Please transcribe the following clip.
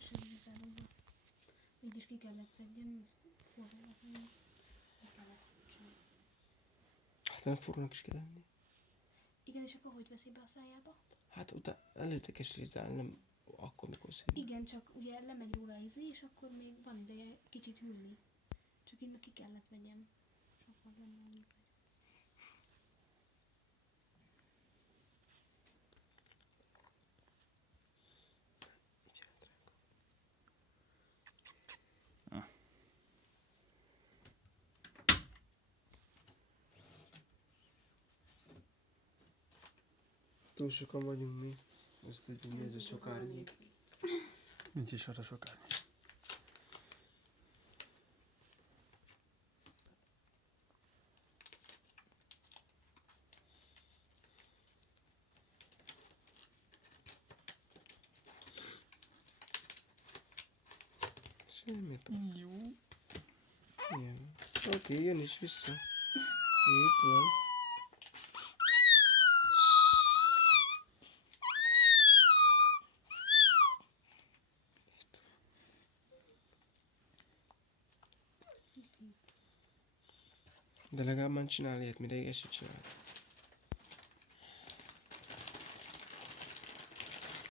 segíteni. Így is ki kellett szedjem, ezt forrólatlanul. Ki kellett csinálni. Hát nem forrónak is kell lenni. Igen, és akkor hogy veszi be a szájába? Hát utána előtte kell sterilizálni, nem akkor, mikor szívja. Igen, csak ugye lemegy róla és akkor még van ideje kicsit hűlni. Csak így meg ki kellett vegyem. Sokkal nem. Túl sokan vagyunk mi. Ezt tudjuk, mi ez a sokárnyi. Nincs is arra sokárnyi. Semmi. Jó. Ilyen. Oké, jön is vissza. Itt van. De legalább már csinál ilyet, mire ilyesmit csinál.